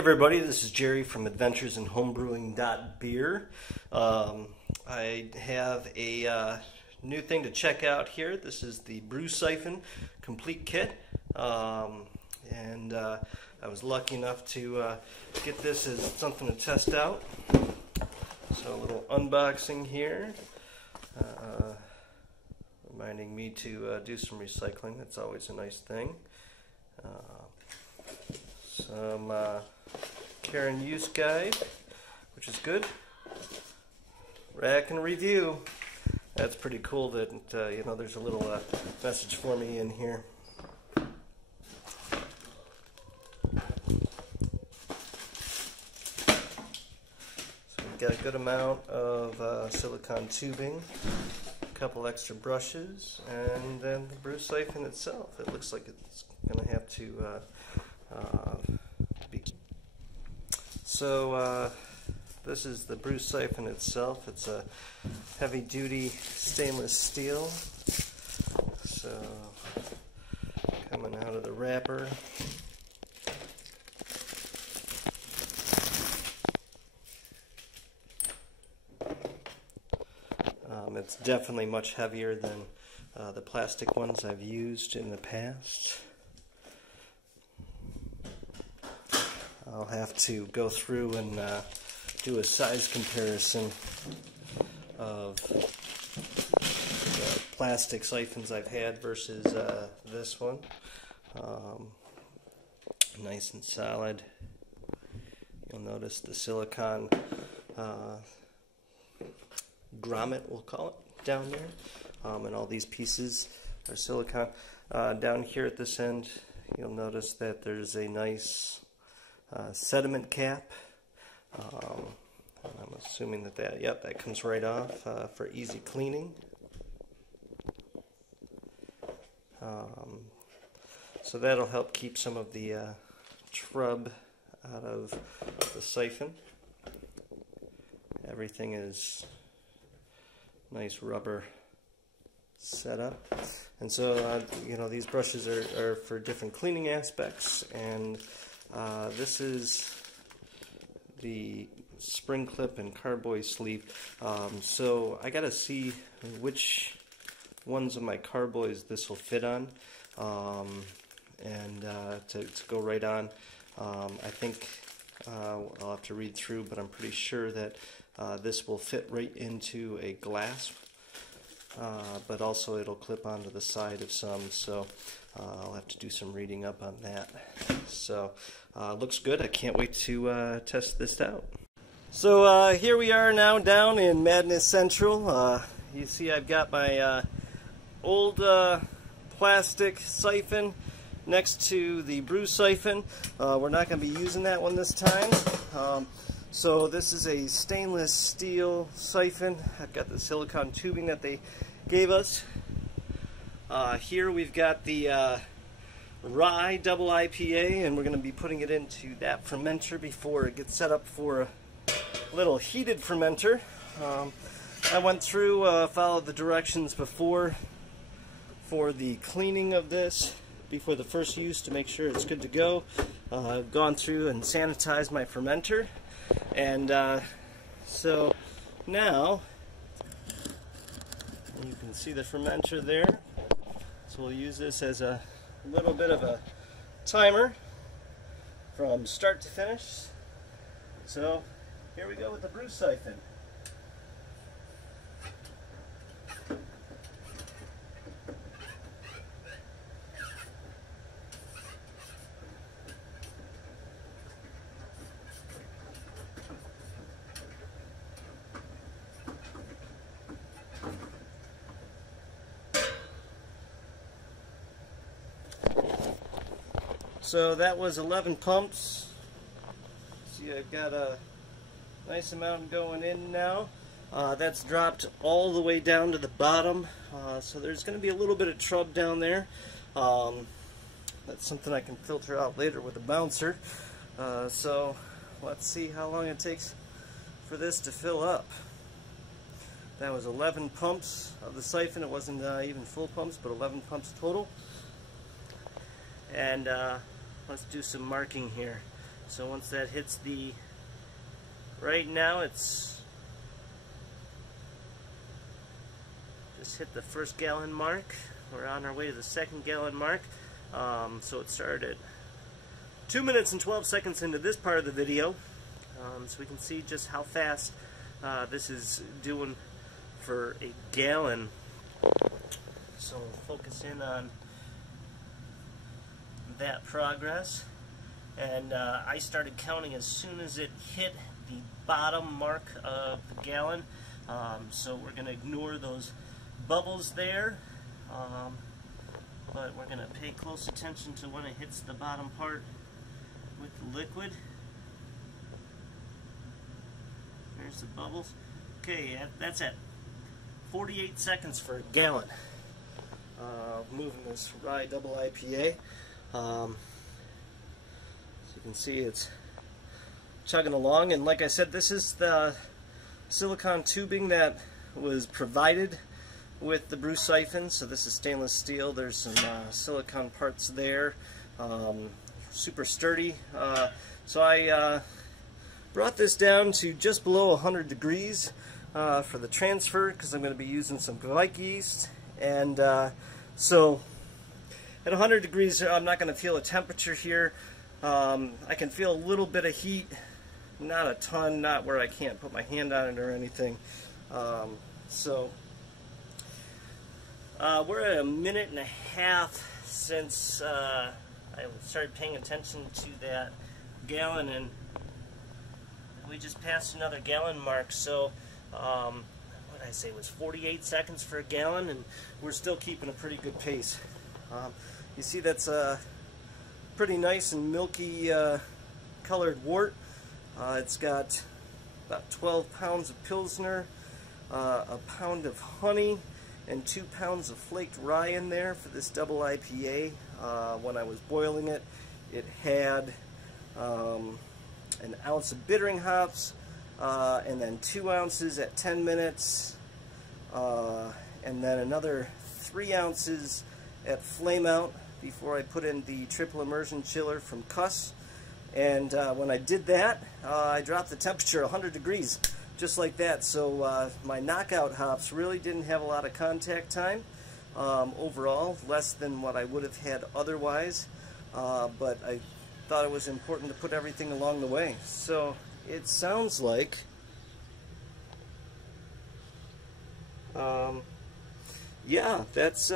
everybody, this is Jerry from adventuresinhomebrewing.beer. I have a new thing to check out here. This is the BrewSSSiphon complete kit, and I was lucky enough to get this as something to test out. So a little unboxing here, reminding me to do some recycling. That's always a nice thing. Some care and use guide, which is good. Rack and review. That's pretty cool that there's a little message for me in here. So we've got a good amount of silicone tubing, a couple extra brushes, and then the BrewSSSiphon itself. It looks like it's going to have to be. So this is the BrewSSSiphon itself. It's a heavy-duty stainless steel. So coming out of the wrapper. It's definitely much heavier than the plastic ones I've used in the past. I'll have to go through and do a size comparison of the plastic siphons I've had versus this one. Nice and solid. You'll notice the silicone grommet, we'll call it, down there. And all these pieces are silicone. Down here at this end, you'll notice that there's a nice sediment cap. I'm assuming that comes right off for easy cleaning. So that'll help keep some of the trub out of the siphon. Everything is nice rubber setup. And so these brushes are for different cleaning aspects, and this is the spring clip and carboy sleeve. So I gotta see which ones of my carboys this will fit on, and to go right on. I think I'll have to read through, but I'm pretty sure that this will fit right into a glass, but also it'll clip onto the side of some, so I'll have to do some reading up on that. So looks good. I can't wait to test this out. So here we are now down in Madness Central. You see I've got my old plastic siphon next to the BrewSSSiphon. We're not going to be using that one this time. So this is a stainless steel siphon. I've got the silicone tubing that they gave us. Here we've got the rye double IPA, and we're going to be putting it into that fermenter before it gets set up for a little heated fermenter. I went through, followed the directions before for the cleaning of this before the first use to make sure it's good to go. I've gone through and sanitized my fermenter, and so now you can see the fermenter there. So we'll use this as a little bit of a timer from start to finish. So here we go with the BrewSSSiphon. So that was 11 pumps. See, I've got a nice amount going in now. That's dropped all the way down to the bottom. So there's going to be a little bit of trub down there. That's something I can filter out later with a bouncer. So let's see how long it takes for this to fill up. That was 11 pumps of the siphon. It wasn't even full pumps, but 11 pumps total. And let's do some marking here. So once that hits the, right now it's just hit the 1st gallon mark. We're on our way to the 2nd gallon mark. So it started 2 minutes and 12 seconds into this part of the video. So we can see just how fast this is doing for a gallon. So we'll focus in on that progress. And I started counting as soon as it hit the bottom mark of the gallon. So we're going to ignore those bubbles there. But we're going to pay close attention to when it hits the bottom part with the liquid. There's the bubbles. Okay, that's at 48 seconds for a gallon. Moving this rye double IPA. So you can see it's chugging along, and like I said, this is the silicone tubing that was provided with the BrewSSiphon. So this is stainless steel. There's some silicone parts there, super sturdy. So I brought this down to just below 100 degrees for the transfer, because I'm going to be using some Kvike yeast. And so at 100 degrees, I'm not going to feel a temperature here. I can feel a little bit of heat, not a ton, not where I can't put my hand on it or anything. We're at a minute and a half since I started paying attention to that gallon, and we just passed another gallon mark. So what did I say, it was 48 seconds for a gallon, and we're still keeping a pretty good pace. You see that's a pretty nice and milky colored wort. It's got about 12 pounds of Pilsner, a pound of honey, and 2 pounds of flaked rye in there for this double IPA. When I was boiling it, it had an ounce of bittering hops, and then 2 ounces at 10 minutes, and then another 3 ounces at flame out before I put in the triple immersion chiller from Cuss. And when I did that, I dropped the temperature 100 degrees, just like that. So my knockout hops really didn't have a lot of contact time overall, less than what I would have had otherwise. But I thought it was important to put everything along the way. So it sounds like yeah, that's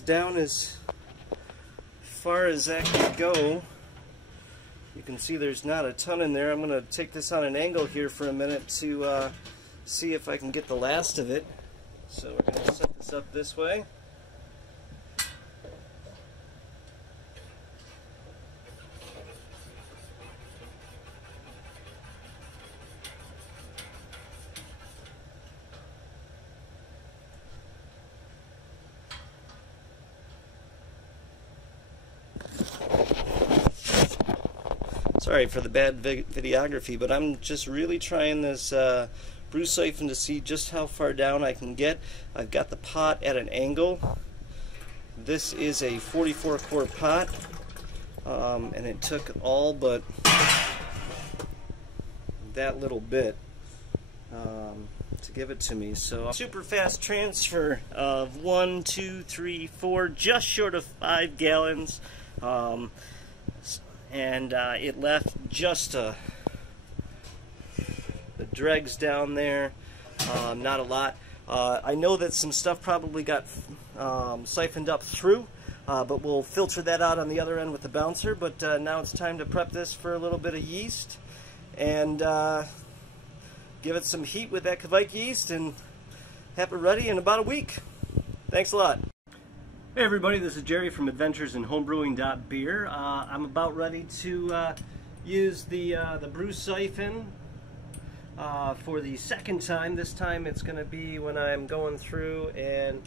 down as far as that can go. You can see there's not a ton in there. I'm going to take this on an angle here for a minute to see if I can get the last of it. So we're going to set this up this way. Sorry for the bad videography, but I'm just really trying this BrewSSiphon to see just how far down I can get. I've got the pot at an angle. This is a 44 quart pot, and it took all but that little bit to give it to me. So super fast transfer of 1, 2, 3, 4, just short of 5 gallons. And it left just the dregs down there, not a lot. I know that some stuff probably got siphoned up through, but we'll filter that out on the other end with the bouncer. But now it's time to prep this for a little bit of yeast and give it some heat with that Kvike yeast and have it ready in about a week. Thanks a lot. Hey everybody, this is Jerry from adventuresinhomebrewing.beer. I'm about ready to use the BrewSSiphon for the second time. This time it's going to be when I'm going through and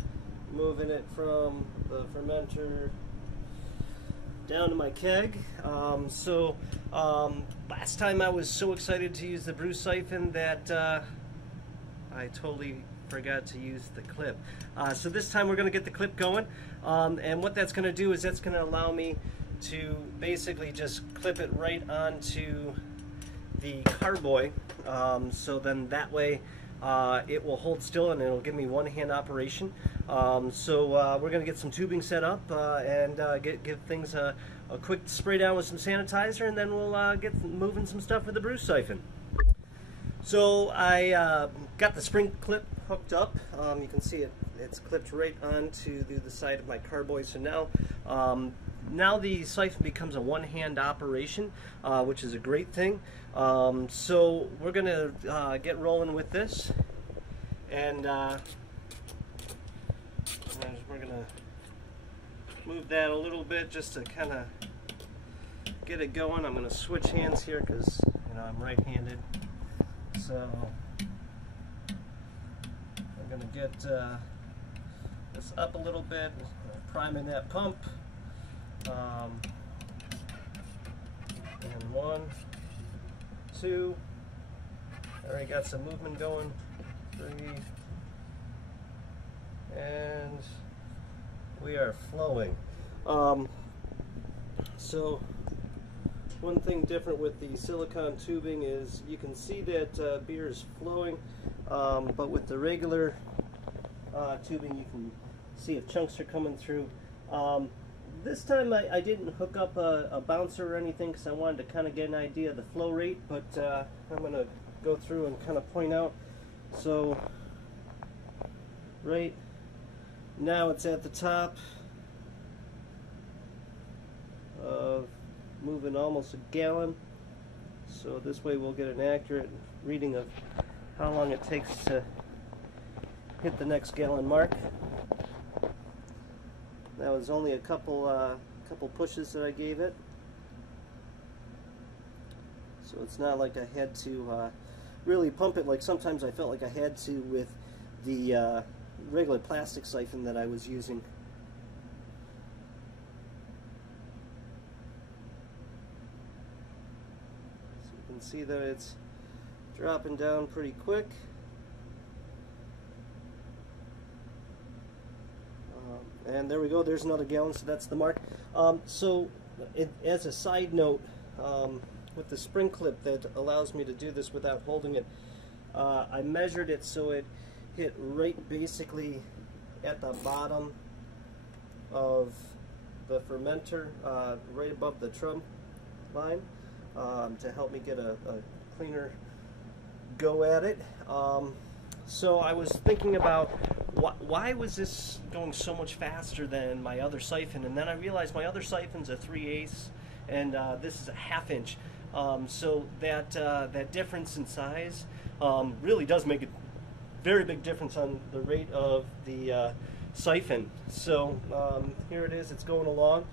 moving it from the fermenter down to my keg. Last time I was so excited to use the BrewSSiphon that I totally forgot to use the clip. So this time we're going to get the clip going, and what that's going to do is that's going to allow me to basically just clip it right onto the carboy, so then that way it will hold still and it'll give me one-hand operation. So we're going to get some tubing set up and give things a quick spray down with some sanitizer, and then we'll get moving some stuff with the BrewSSSiphon. So I got the spring clip hooked up. You can see it's clipped right onto the side of my carboy. So now the siphon becomes a one-hand operation, which is a great thing. So we're going to get rolling with this, and we're going to move that a little bit just to kind of get it going. I'm going to switch hands here because I'm right-handed. So I'm going to get this up a little bit, priming that pump. And 1, 2, already got some movement going, 3, and we are flowing. So one thing different with the silicone tubing is you can see that beer is flowing, but with the regular tubing you can see if chunks are coming through. This time I didn't hook up a bouncer or anything because I wanted to kind of get an idea of the flow rate, but I'm going to go through and kind of point out. So right now it's at the top of moving almost a gallon, so this way we'll get an accurate reading of how long it takes to hit the next gallon mark. That was only a couple pushes that I gave it, so it's not like I had to really pump it like sometimes I felt like I had to with the regular plastic siphon that I was using. So you can see that it's dropping down pretty quick. And there we go, there's another gallon, so that's the mark. As a side note, with the spring clip that allows me to do this without holding it, I measured it so it hit right basically at the bottom of the fermenter, right above the trub line, to help me get a cleaner go at it. So I was thinking about why was this going so much faster than my other siphon, and then I realized my other siphon's a 3/8 and this is a 1/2 inch. So that difference in size really does make a very big difference on the rate of the siphon. So here it is, it's going along,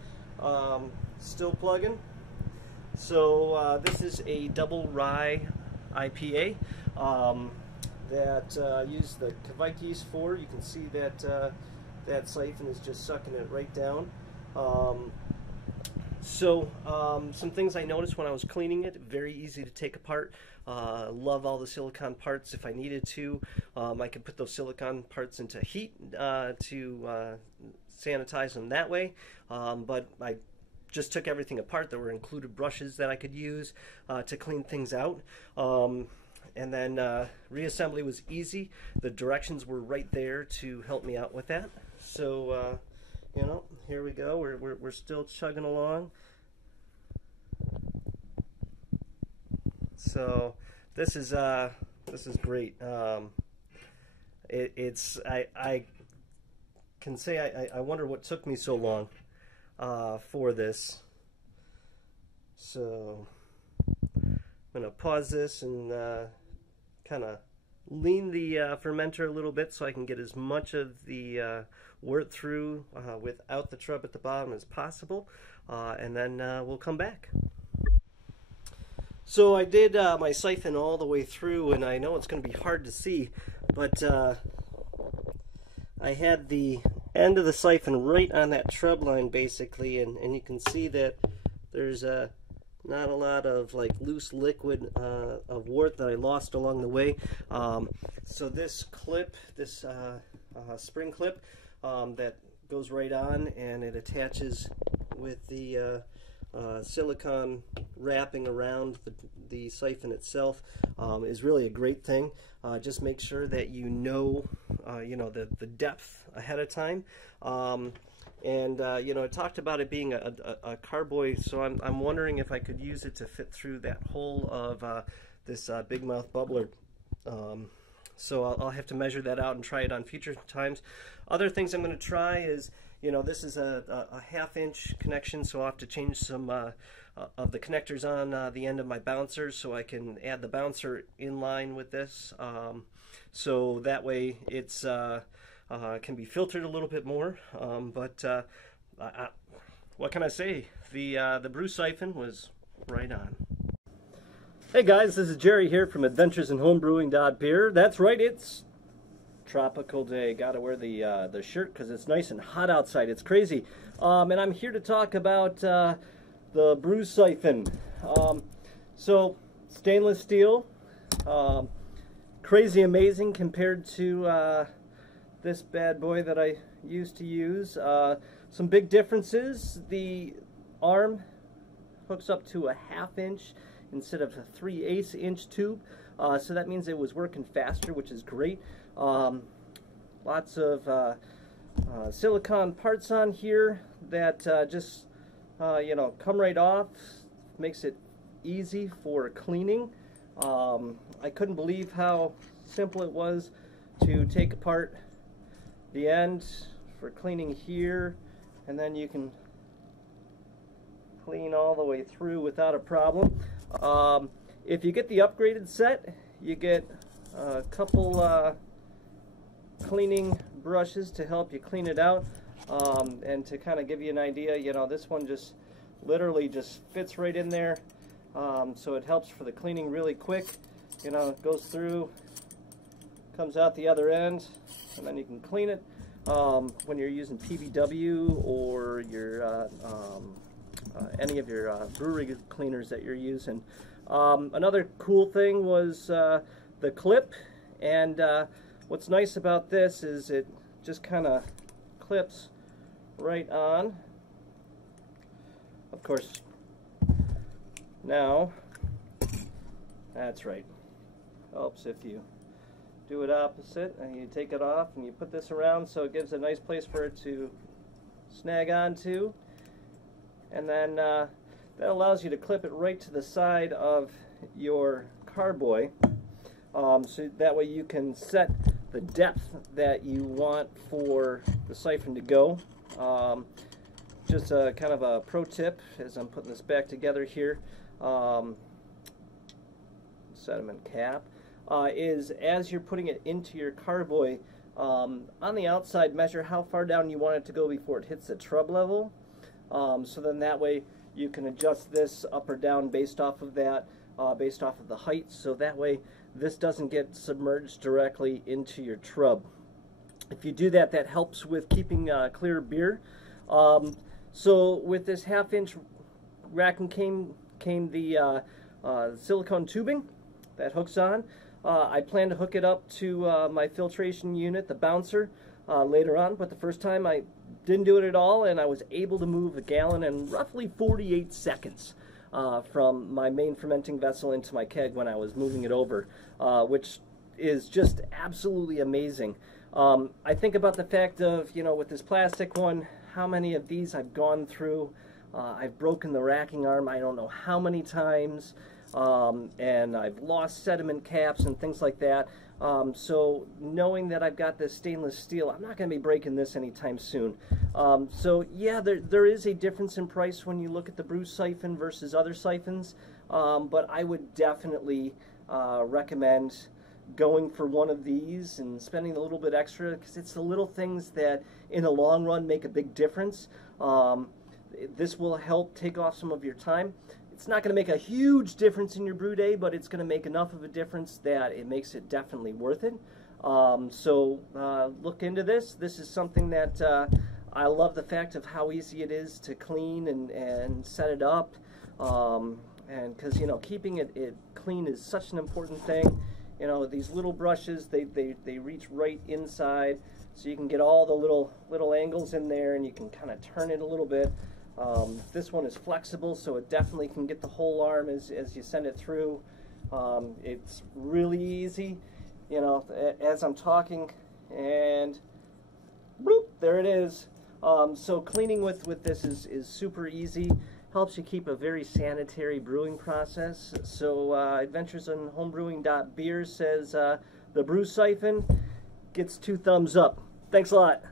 still plugging. So this is a double rye IPA that use the Kvike yeast for. You can see that that siphon is just sucking it right down. Some things I noticed when I was cleaning it: very easy to take apart. Love all the silicone parts. If I needed to, I could put those silicone parts into heat to sanitize them that way. But I just took everything apart. There were included brushes that I could use to clean things out. And then reassembly was easy. The directions were right there to help me out with that. So here we go. We're still chugging along. So this is great. I can say I wonder what took me so long for this. So I'm gonna pause this and kind of lean the fermenter a little bit so I can get as much of the wort through without the trub at the bottom as possible, and then we'll come back. So I did my siphon all the way through, and I know it's going to be hard to see, but I had the end of the siphon right on that trub line basically, and you can see that there's not a lot of like loose liquid of wort that I lost along the way. So this clip, this spring clip that goes right on, and it attaches with the silicone wrapping around the siphon itself is really a great thing. Just make sure that you know the depth ahead of time. I talked about it being a carboy, so I'm wondering if I could use it to fit through that hole of this big mouth bubbler. So I'll have to measure that out and try it on future times. Other things I'm going to try is, this is a 1/2 inch connection, so I'll have to change some of the connectors on the end of my bouncer so I can add the bouncer in line with this. So that way it's can be filtered a little bit more. What can I say? The BrewSSSiphon was right on. Hey guys, this is Jerry here from Adventures in Homebrewing.beer. That's right, it's tropical day. Gotta wear the shirt because it's nice and hot outside. It's crazy. And I'm here to talk about the BrewSSSiphon. So stainless steel, crazy amazing compared to this bad boy that I used to use. Some big differences. The arm hooks up to a 1/2 inch instead of a 3/8 inch tube, so that means it was working faster, which is great. Lots of silicone parts on here that just come right off, makes it easy for cleaning. I couldn't believe how simple it was to take apart the end for cleaning here, and then you can clean all the way through without a problem. If you get the upgraded set, you get a couple cleaning brushes to help you clean it out, and to kind of give you an idea, this one just literally just fits right in there, so it helps for the cleaning really quick. It goes through, comes out the other end, and then you can clean it when you're using PBW or your any of your brewery cleaners that you're using. Another cool thing was the clip, and what's nice about this is it just kind of clips right on. Of course, now that's right, helps if you do it opposite and you take it off and you put this around, so it gives a nice place for it to snag onto, and then that allows you to clip it right to the side of your carboy, so that way you can set the depth that you want for the siphon to go. Just a kind of a pro tip as I'm putting this back together here, sediment cap, is as you're putting it into your carboy, on the outside measure how far down you want it to go before it hits the trub level, so then that way you can adjust this up or down based off of that, based off of the height, so that way this doesn't get submerged directly into your trub. If you do that, that helps with keeping clear beer. So with this 1/2 inch racking came the silicone tubing that hooks on. I plan to hook it up to my filtration unit, the bouncer, later on, but the first time I didn't do it at all, and I was able to move a gallon in roughly 48 seconds from my main fermenting vessel into my keg when I was moving it over, which is just absolutely amazing. I think about the fact of, with this plastic one, how many of these I've gone through. I've broken the racking arm I don't know how many times, and I've lost sediment caps and things like that. So knowing that I've got this stainless steel, I'm not going to be breaking this anytime soon. So yeah, there is a difference in price when you look at the BrewSSSiphon versus other siphons, but I would definitely recommend going for one of these and spending a little bit extra, because it's the little things that in the long run make a big difference. This will help take off some of your time. It's not going to make a huge difference in your brew day, but it's going to make enough of a difference that it makes it definitely worth it. So look into this. This is something that I love, the fact of how easy it is to clean and set it up, and because keeping it clean is such an important thing. These little brushes, they reach right inside, so you can get all the little angles in there, and you can kind of turn it a little bit. This one is flexible, so it definitely can get the whole arm as you send it through. It's really easy, you know, as I'm talking, and bloop, there it is. So cleaning with this is super easy. Helps you keep a very sanitary brewing process. So Adventures in Homebrewing.beer says the BrewSSiphon gets 2 thumbs up. Thanks a lot.